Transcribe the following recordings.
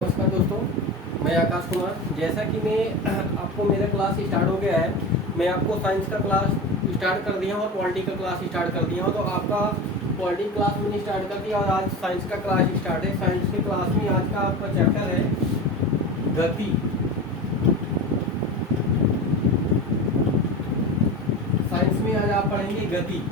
नमस्कार दोस्तों, मैं आकाश कुमार। जैसा कि मैं आपको मेरा क्लास स्टार्ट हो गया है, मैं आपको साइंस का क्लास स्टार्ट कर दिया हूँ और पॉलिटिकल का क्लास स्टार्ट कर दिया हूँ। तो आपका पॉलिटिकल क्लास मैंने स्टार्ट कर दिया और आज साइंस का क्लास स्टार्ट है। साइंस के क्लास में आज का आपका चैप्टर है गति। साइंस में आज आप पढ़ेंगे गति।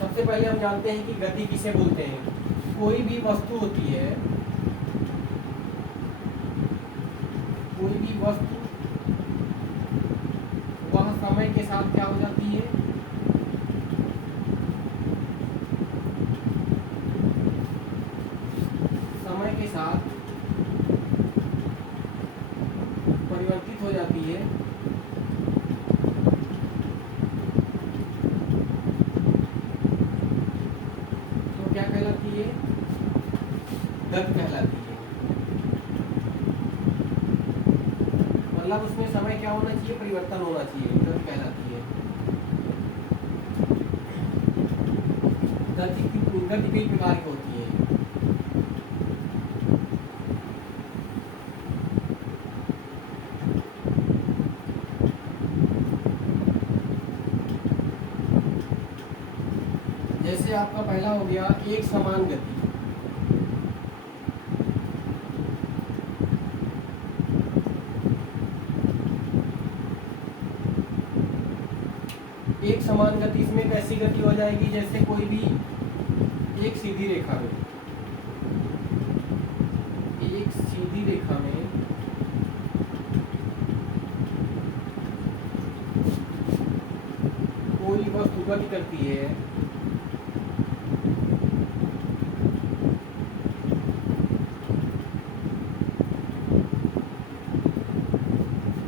सबसे पहले हम जानते हैं कि गति किसे बोलते हैं। कोई भी वस्तु होती है, कोई भी वस्तु वह समय के साथ क्या हो जाती है, समय के साथ परिवर्तित हो जाती है। तो क्या कहलाती है? गति कहलाती है। मतलब उसमें समय क्या होना चाहिए? परिवर्तन होना चाहिए, गति कहलाती है। गति कई प्रकार की होती है। जैसे आपका पहला हो गया एक समान गति। एक समान गति इसमें कैसी गति हो जाएगी? जैसे कोई भी एक सीधी रेखा में, एक सीधी रेखा में कोई वस्तु गति करती है,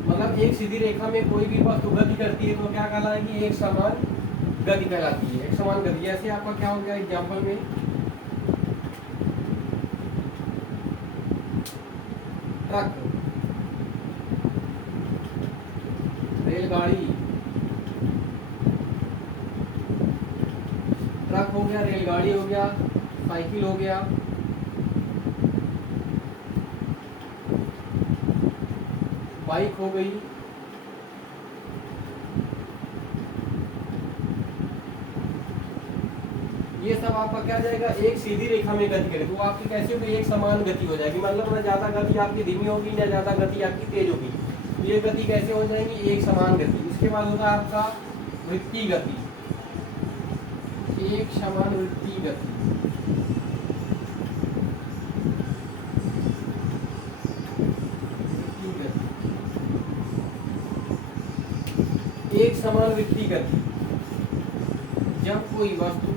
मतलब एक सीधी रेखा में कोई भी वस्तु गति करती है तो क्या कहलाएगी? एक समान गति कहलाती है। एक समान गति जैसे आपका क्या हो गया एग्जाम्पल में, ट्रक, रेलगाड़ी। ट्रक हो गया, रेलगाड़ी हो गया, साइकिल हो गया, बाइक हो गई। ये सब आपका क्या जाएगा? एक सीधी रेखा में गति करे तो आपकी कैसी होगी? एक समान गति हो जाएगी। मतलब ना ज्यादा गति आपकी धीमी होगी ना ज्यादा गति आपकी तेज होगी। तो ये गति कैसे हो जाएगी? एक समान गति। इसके बाद होता है आपका वृत्तीय गति। एक समान वृत्तीय गति। एक समान वृत्तीय गति जब कोई वस्तु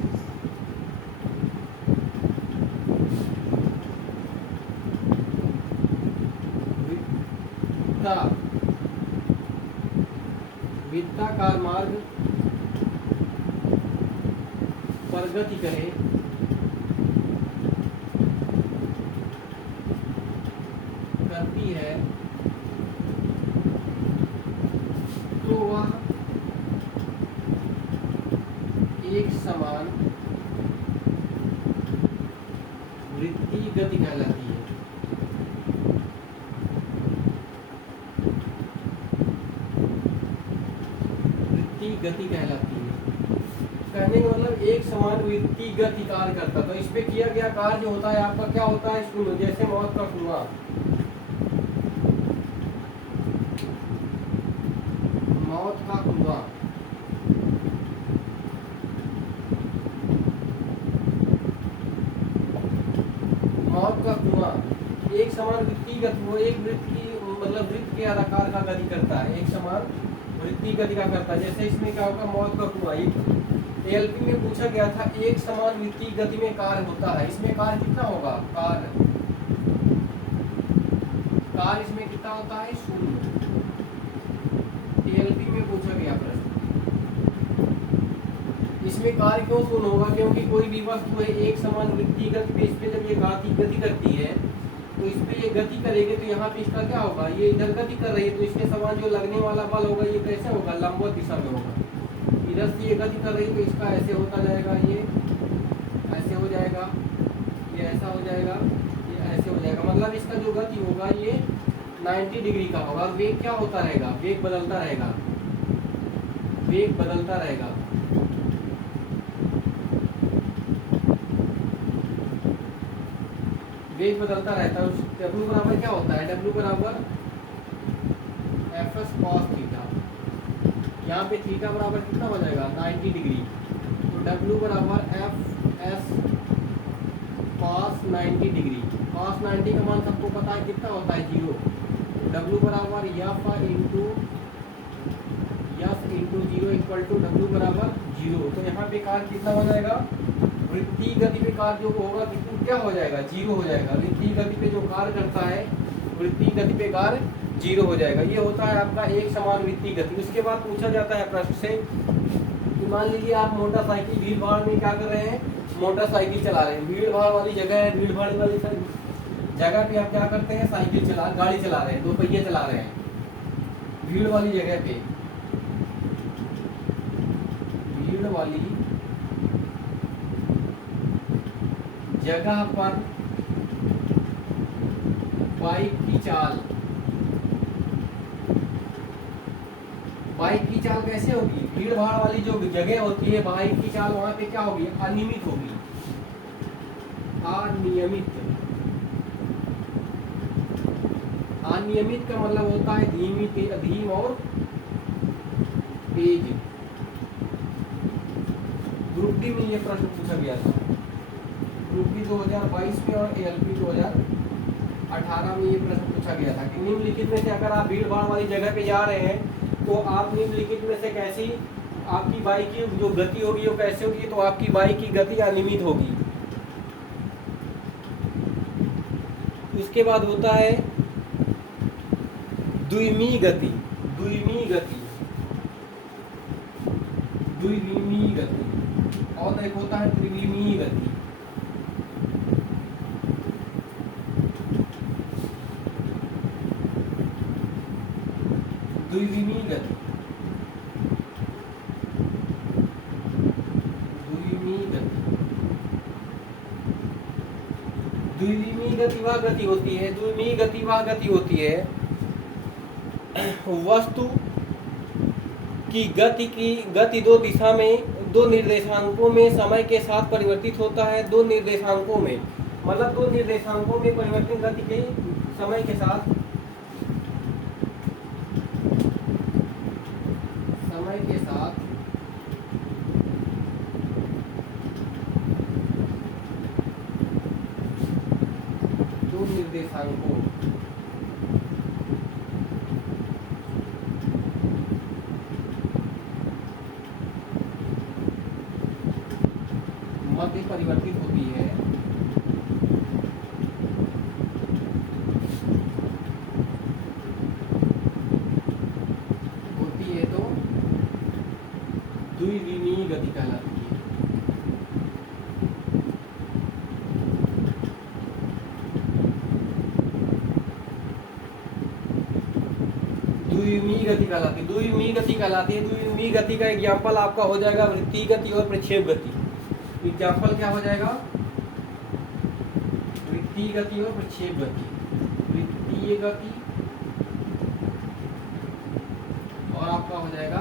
वृत्ताकार मार्ग पर गति करे करती है तो वह एक समान वृत्तीय गति कहलाती है। वृत्तीय गति कहलाती है। कहने का मतलब एक समान वृत्तीय गति कार्य करता। तो इस पे किया गया कार्य जो होता है आपका क्या होता है? सुनो, जैसे मौत का कुआं, मौत का कुआं, मौत का कुआं एक समान वृत्तीय गति, वो एक वृत्त की मतलब वृत्त के आकार का गति करता है, एक समान वृत्तीय गति का करता है। जैसे इसमें क्या होगा? मौत का कुआं एएलपी में पूछा गया था, एक समान वृत्तीय गति में कार्य होता है। इसमें कार्य कितना होगा? कार्य इसमें कितना होता है? 0। एएलपी में पूछा गया प्रश्न। इसमें कार्य क्यों 0 होगा? क्योंकि कोई भी वस्तु है एक समान वृत्तीय गति पे, इस पे जब ये गति करती है तो इस पे ये गति करेगी तो यहाँ पे इसका क्या होगा? ये इधर गति कर रही है तो इसके समान जो लगने वाला बल होगा ये कैसे होगा? लंबवत दिशा में होगा। इधर से ये गति कर रही है तो इसका ऐसे होता जाएगा, ये ऐसे हो जाएगा, ये ऐसा हो जाएगा, ये ऐसे हो जाएगा, मतलब इसका जो गति होगा ये 90 डिग्री का होगा। वेग क्या होता रहेगा, वेग बदलता रहेगा, वेग बदलता रहेगा। वेग बदलता रहता है। W बराबर क्या होता है, W बराबर एफ एस कॉस थीटा। यहाँ पे थीटा बराबर कितना हो जाएगा 90 डिग्री, तो W बराबर F S cos 90 degree. Cos 90 का मान सबको पता है कितना होता है, 0। W बराबर एफ इंटू एस इंटू 0 इक्वल टू W बराबर 0। तो यहाँ पे कार्य कितना हो जाएगा, वृत्तीय गति पे कार्य जो होगा कितना क्या हो जाएगा, 0 हो जाएगा। वृत्तीय गति पे जो कार्य करता है, वृत्तीय गति पे कार्य 0 हो जाएगा। ये होता है आपका एक समान वृत्तीय गति। उसके बाद पूछा जाता है प्रश्न से कि मान लीजिए आप मोटरसाइकिल भीड़ भाड़ में क्या कर रहे हैं, मोटरसाइकिल चला रहे हैं, भीड़ भाड़ वाली जगह है, भीड़ भाड़ वाली जगह पे आप क्या करते हैं, गाड़ी चला रहे हैं, 2 पहिए चला रहे हैं भीड़ वाली जगह पे, भीड़ वाली जगह पर बाइक की चाल, बाइक की चाल कैसे होगी, भीड़ भाड़ वाली जो जगह होती है बाइक की चाल वहां पे क्या होगी, अनियमित होगी, अनियमित। अनियमित का मतलब होता है धीमी, धीम और तेज। ग्रुप डी में ये प्रश्न पूछा गया था, ग्रुप डी 2022 में और एएलपी 2018 में ये प्रश्न पूछा गया था कि निम्नलिखित में से अगर आप भीड़ भाड़ वाली जगह पे जा रहे हैं तो आप निम्नलिखित में से कैसी आपकी बाइक की जो गति होगी वो कैसे होगी, तो आपकी बाइक की गति अनियमित होगी। उसके बाद होता है द्विमीय गति, द्विमीय गति, द्विमीय गति, और एक होता है त्रिविमीय गति। द्विविमीय गति, द्विविमीय गति, द्विविमीय गति वह गति होती है, द्विविमीय गति वह गति होती है वस्तु की गति 2 दिशा में 2 निर्देशांकों में समय के साथ परिवर्तित होता है। 2 निर्देशांकों में मतलब 2 निर्देशांकों में परिवर्तित गति के समय के साथ, समय के साथ 2 निर्देशांकों मध्य परिवर्तित होती है, तो द्विविमीय गति कहलाती है। द्विविमीय गति कहलाती है, द्विविमीय गति कहलाती है। द्विविमीय गति का एग्जाम्पल आपका हो जाएगा वृत्तीय गति और प्रक्षेप गति। एग्जाम्पल क्या हो जाएगा, वृत्तीय गति और प्रक्षेप गति, वृत्तीय गति और आपका हो जाएगा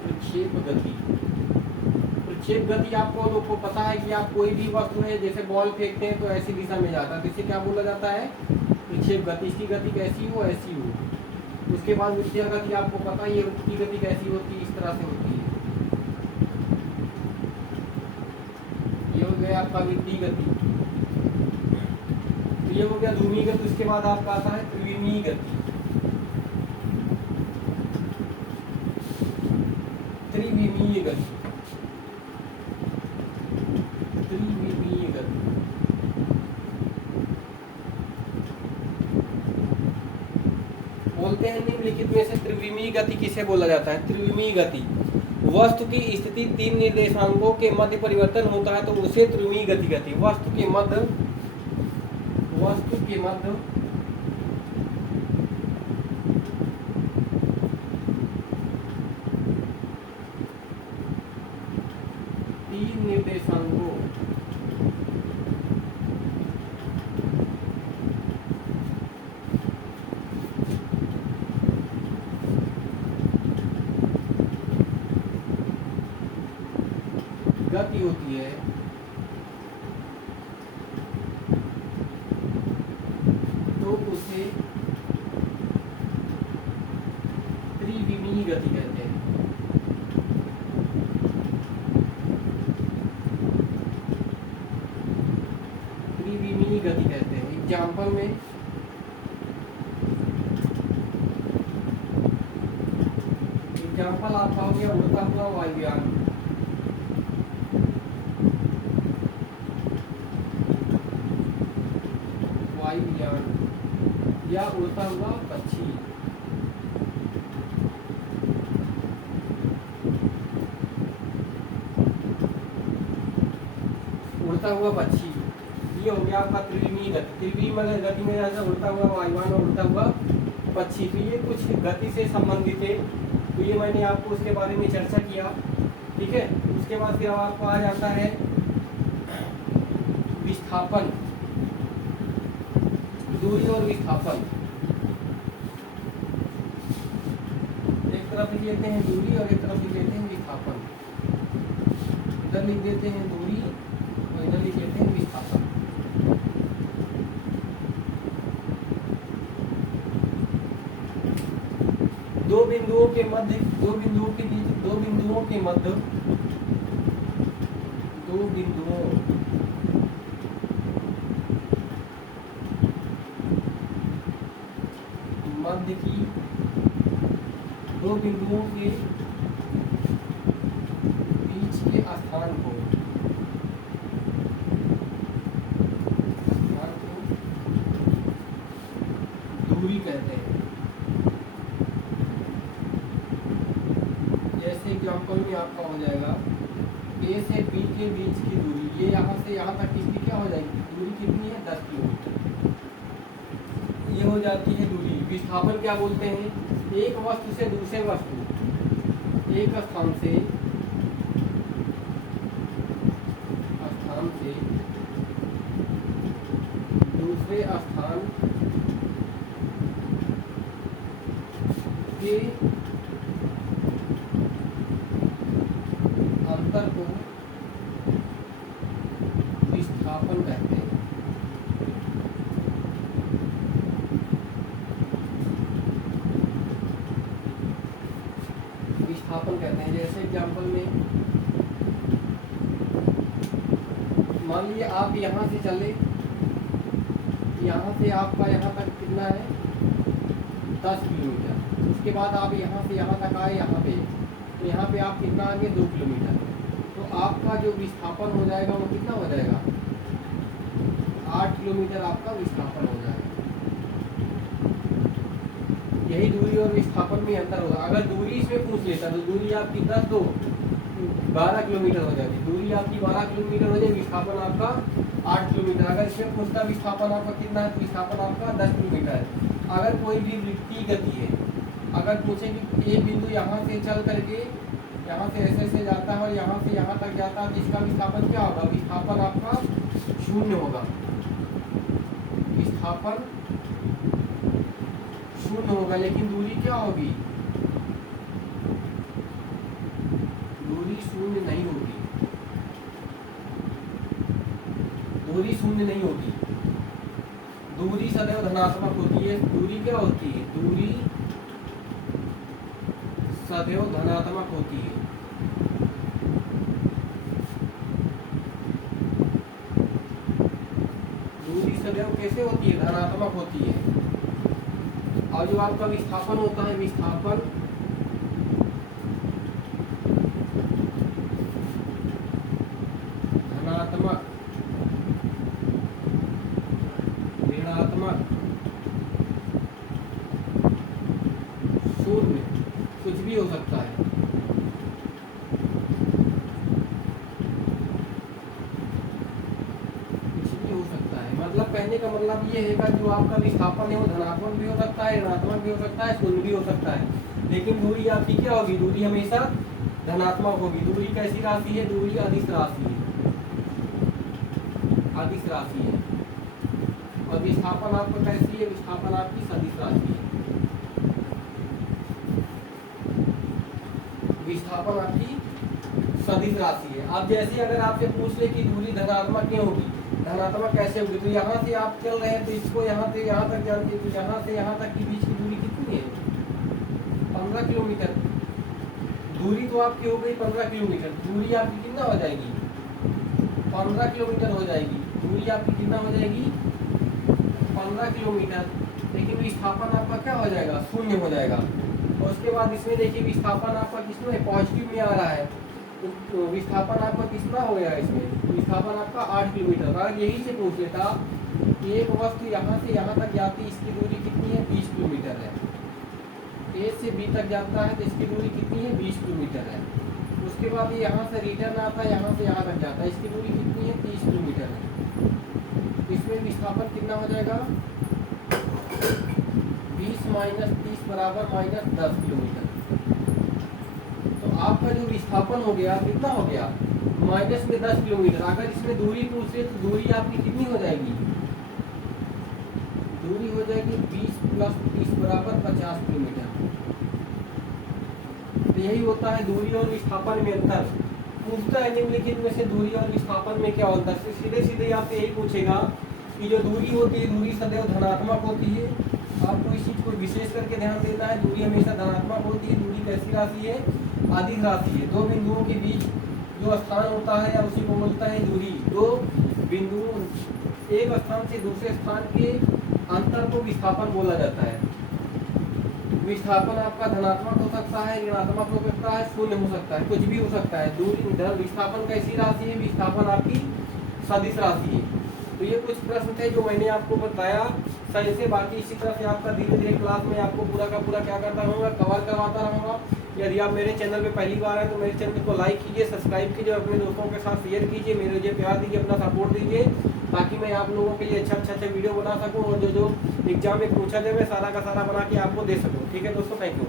प्रक्षेप गति। प्रक्षेप गति आपको लोग को पता है कि आप कोई भी वस्तु है जैसे बॉल फेंकते हैं तो ऐसी दिशा में जाता है, तो इसे क्या बोला जाता है, प्रक्षेप गति। इसकी गति कैसी हो, ऐसी हो। उसके बाद वृत्तीय गति आपको पता ही है, वृत्तीय गति कैसी होती है, इस तरह से होती है। ये हो गया आपका वृत्तीय गति, ये हो गया ध्रुवीय गति। उसके बाद आपका आता है त्रिविमीय गति, त्रिविमीय गति, त्रिविमीय गति। बोलते हैं निम्नलिखित में से त्रिविमीय गति किसे बोला जाता है। त्रिविमीय गति वस्तु की स्थिति 3 निर्देशांकों के मध्य परिवर्तन होता है तो उसे त्रिविमीय गति कहती है। वस्तु के मध्य 3 निर्देशांकों गति होती है तो उसे त्रिविमीय गति कहते हैं। त्रिविमीय गति कहते हैं। एग्जाम्पल में एग्जाम्पल आपका हो गया उड़ता हुआ वायुयान। वायुयान या उड़ता हुआ पक्षी। उड़ता हुआ पक्षी ये हो गया आपका त्रिविमीय गति। त्रिविमीय गति में जैसे उड़ता हुआ वायुयान और उड़ता हुआ पक्षी, तो ये कुछ गति से संबंधित है। तो ये मैंने आपको उसके बारे में चर्चा किया, ठीक है। उसके बाद फिर आपको आ जाता है विस्थापन, दूरी और विस्थापन। एक तरफ लिख लेते हैं दूरी और एक तरफ लिख लेते हैं विस्थापन। इधर लिख देते हैं दूरी और इधर लिख लेते हैं विस्थापन। दो बिंदुओं के मध्य, दो बिंदुओं के बीच, दो बिंदुओं के मध्य, दो बिंदुओं मध्य की, दो बिंदुओं के बीच के स्थान को दूरी कहते हैं। जैसे एग्जाम्पल में आपका हो जाएगा ए से बी के बीच की दूरी, ये यहाँ से यहाँ तक इसकी क्या हो जाएगी, दूरी कितनी है, 10 किलोमीटर। ये हो जाती है दूरी। विस्थापन क्या बोलते हैं, एक वस्तु से दूसरे वस्तु, एक स्थान से दूसरे स्थान के अंतर को विस्थापन कहते हैं। विस्थापन कहते हैं। जैसे एग्जाम्पल में मान लीजिए आप यहाँ से चले, यहाँ से आपका यहाँ तक कितना है, 10 किलोमीटर। उसके बाद आप यहाँ से यहाँ तक आए, यहाँ पे, तो यहाँ पे आप कितना आगे, 2 किलोमीटर। तो आपका जो विस्थापन हो जाएगा वो कितना हो जाएगा, 8 किलोमीटर आपका विस्थापन हो जाएगा। यही दूरी और विस्थापन में अंतर होगा। अगर दूरी इसमें पूछ लेता तो दूरी आपकी 10 तो 12 किलोमीटर हो जाती। दूरी आपकी 12 किलोमीटर हो जाए, विस्थापन आपका 8 किलोमीटर। अगर इसमें पूछता विस्थापन आपका कितना है, विस्थापन आपका 10 किलोमीटर है। अगर कोई भी वृत्तीय गति है, अगर पूछे कि एक बिंदु यहाँ से चल करके यहाँ से ऐसे जाता है और यहाँ से यहाँ तक जाता है, तो इसका विस्थापन क्या होगा, विस्थापन आपका 0 होगा। विस्थापन 0 होगा, लेकिन दूरी क्या होगी, दूरी 0 नहीं होगी। दूरी 0 नहीं होगी। दूरी सदैव धनात्मक होती है। दूरी क्या होती है, दूरी सदैव धनात्मक होती है। दूरी सदैव कैसे होती है, धनात्मक होती है। और जो आपका विस्थापन होता है, विस्थापन धनात्मक, ऋणात्मक, 0, कुछ भी हो सकता है। कुछ भी हो सकता है, मतलब कहने का मतलब ये है कि जो आपका विस्थापन है वो धनात्मक भी हो सकता है, ऋणात्मक भी हो सकता है, 0 भी हो सकता है। लेकिन दूरी आपकी क्या होगी, दूरी हमेशा धनात्मक होगी। दूरी कैसी राशि है, दूरी अदिश राशि है, अदिश राशि है। और विस्थापन आपका कैसी है, विस्थापन आपकी सदिश राशि है। विस्थापन आपकी सदिश राशि है। अब जैसे अगर आपसे पूछ ले कि दूरी धनात्मक क्यों होगी, धनात्मक कैसे होगी, तो यहाँ से आप चल रहे हैं तो इसको यहाँ से यहाँ तक जानते हैं, तो यहाँ से यहाँ तक की बीच की दूरी कितनी है, 15 किलोमीटर। दूरी तो आपकी हो गई 15 किलोमीटर, दूरी आपकी कितना हो जाएगी, 15 किलोमीटर हो जाएगी। दूरी आपकी कितना हो जाएगी, 15 किलोमीटर। लेकिन विस्थापन आपका क्या हो जाएगा, शून्य हो जाएगा। और उसके बाद इसमें देखिए विस्थापन आपका किसमें पॉजिटिव में आ रहा है, तो विस्थापन आपका कितना हो गया, इसमें विस्थापन आपका 8 किलोमीटर। अगर यही से पूछ लेता कि एक वस्तु यहाँ से यहाँ तक जाती, इसकी दूरी कितनी है, 20 किलोमीटर है। ए से बी तक जाता है तो इसकी दूरी कितनी है, 20 किलोमीटर है। उसके बाद ये यहाँ से रिटर्न आता है, यहाँ से यहाँ तक जाता है, इसकी दूरी कितनी है, 30 किलोमीटर है। इसमें विस्थापन कितना हो जाएगा, 20 माइनस 30 बराबर माइनस 10 किलोमीटर। तो आपका जो विस्थापन हो गया कितना हो गया, माइनस में 10 किलोमीटर। अगर इसमें दूरी पूछ ले तो दूरी आपकी कितनी हो जाएगी, दूरी हो जाएगी 20 प्लस 30 बराबर 50 किलोमीटर। तो यही होता है दूरी और विस्थापन में अंतर। पूछता है निम्नलिखित में से दूरी और विस्थापन में क्या अंतर, तो सीधे सीधे आपसे यही पूछेगा कि जो दूरी होती है, दूरी सदैव धनात्मक होती है। आपको इस चीज को विशेष करके ध्यान देना है, दूरी हमेशा धनात्मक होती है। दूरी कैसी राशि है, आदिश राशि है। दो बिंदुओं के बीच जो स्थान होता है या उसी को बोलता है दूरी। दो बिंदुओं एक स्थान से दूसरे स्थान के अंतर को विस्थापन बोला जाता है। विस्थापन आपका धनात्मक हो सकता है, ऋणात्मक हो सकता है, शून्य हो सकता है, कुछ भी हो सकता है। दूरी विस्थापन कैसी राशि है, विस्थापन आपकी सदिश राशि है। तो ये कुछ प्रश्न थे जो मैंने आपको बताया सही से। बाकी इसी तरह से आपका धीरे धीरे क्लास में आपको पूरा का पूरा क्या करता रहूँगा, कवर करवाता रहूँगा। यदि आप मेरे चैनल पे पहली बार हैं तो मेरे चैनल को लाइक कीजिए, सब्सक्राइब कीजिए, अपने दोस्तों के साथ शेयर कीजिए, मेरे मुझे प्यार दीजिए, अपना सपोर्ट दीजिए, ताकि मैं आप लोगों के लिए अच्छा वीडियो बना सकूँ और जो एग्जाम में पूछा जाए मैं सारा का सारा बना के आपको दे सकूँ। ठीक है दोस्तों, थैंक यू।